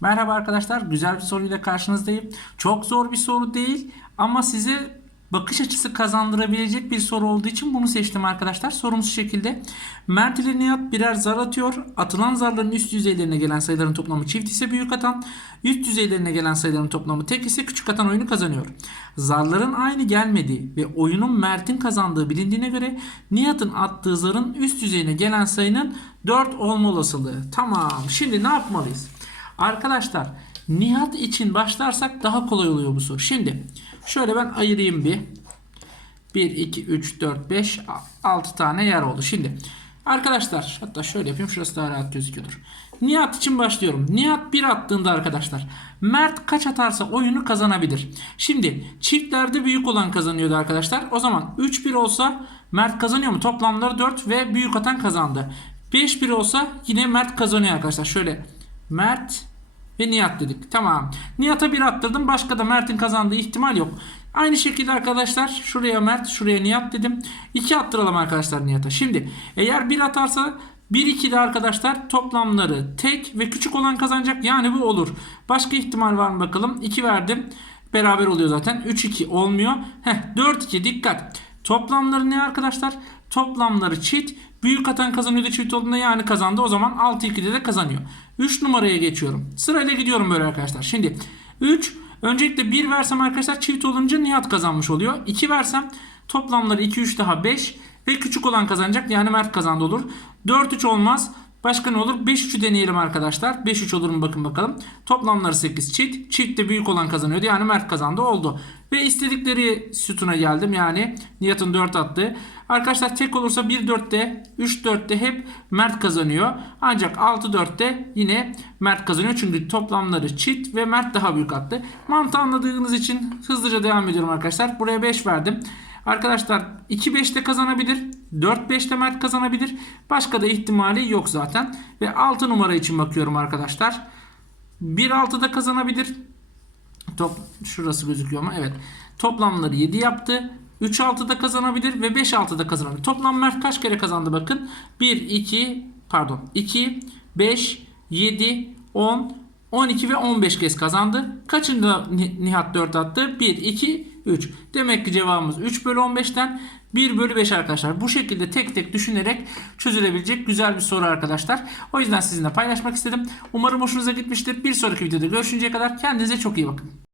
Merhaba arkadaşlar, güzel bir soruyla karşınızdayım. Çok zor bir soru değil ama size bakış açısı kazandırabilecek bir soru olduğu için bunu seçtim arkadaşlar. Sorumuz şu şekilde. Mert ile Nihat birer zar atıyor. Atılan zarların üst yüzeylerine gelen sayıların toplamı çift ise büyük atan, üst yüzeylerine gelen sayıların toplamı tek ise küçük atan oyunu kazanıyor. Zarların aynı gelmediği ve oyunun Mert'in kazandığı bilindiğine göre Nihat'ın attığı zarın üst yüzeyine gelen sayının 4 olma olasılığı. Tamam. Şimdi ne yapmalıyız? Arkadaşlar Nihat için başlarsak daha kolay oluyor bu soru. Şimdi şöyle ben ayırayım bir. 1, 2, 3, 4, 5, 6 tane yer oldu. Şimdi arkadaşlar hatta şöyle yapayım şurası daha rahat gözüküyordur. Nihat için başlıyorum. Nihat 1 attığında arkadaşlar Mert kaç atarsa oyunu kazanabilir. Şimdi çiftlerde büyük olan kazanıyordu arkadaşlar. O zaman 3-1 olsa Mert kazanıyor mu? Toplamları 4 ve büyük atan kazandı. 5-1 olsa yine Mert kazanıyor arkadaşlar. Şöyle Mert ve Nihat dedik. Tamam. Nihat'a bir attırdım. Başka da Mert'in kazandığı ihtimal yok. Aynı şekilde arkadaşlar şuraya Mert, şuraya Nihat dedim. 2 attıralım arkadaşlar Nihat'a. Şimdi eğer 1 atarsa 1-2 de arkadaşlar toplamları tek ve küçük olan kazanacak. Yani bu olur. Başka ihtimal var mı bakalım. 2 verdim. Beraber oluyor zaten. 3-2 olmuyor. Heh 4-2 dikkat. Toplamları ne arkadaşlar? Toplamları çift. Büyük atan kazanıyordu çift olduğunda yani kazandı. O zaman 6-2'de de kazanıyor. 3 numaraya geçiyorum. Sırayla gidiyorum böyle arkadaşlar. Şimdi 3 öncelikle 1 versem arkadaşlar çift olunca Nihat kazanmış oluyor. 2 versem toplamları 2 3 daha 5 ve küçük olan kazanacak. Yani Mert kazandı olur. 4 3 olmaz. Başka ne olur? 5-3'ü deneyelim arkadaşlar. 5-3 olur mu bakın bakalım. Toplamları 8 çift. Çift de büyük olan kazanıyordu. Yani Mert kazandı oldu. Ve istedikleri sütuna geldim. Yani Nihat'ın 4 attığı. Arkadaşlar tek olursa 1-4'te 3-4'te hep Mert kazanıyor. Ancak 6-4'te yine Mert kazanıyor. Çünkü toplamları çift ve Mert daha büyük attı. Mantığı anladığınız için hızlıca devam ediyorum arkadaşlar. Buraya 5 verdim. Arkadaşlar 2-5'te kazanabilir. 4-5'te Mert kazanabilir. Başka da ihtimali yok zaten. Ve 6 numara için bakıyorum arkadaşlar. 1-6'da kazanabilir. Top şurası gözüküyor mu? Evet. Toplamları 7 yaptı. 3-6'da kazanabilir ve 5-6'da kazanabilir. Toplam Mert kaç kere kazandı bakın. 1, 2, pardon 2, 5, 7, 10, 12 ve 15 kez kazandı. Kaçında Nihat 4 attı? 1, 2, 3. Demek ki cevabımız 3 bölü 15'ten 1 bölü 5 arkadaşlar. Bu şekilde tek tek düşünerek çözülebilecek güzel bir soru arkadaşlar. O yüzden sizinle paylaşmak istedim. Umarım hoşunuza gitmiştir. Bir sonraki videoda görüşünceye kadar kendinize çok iyi bakın.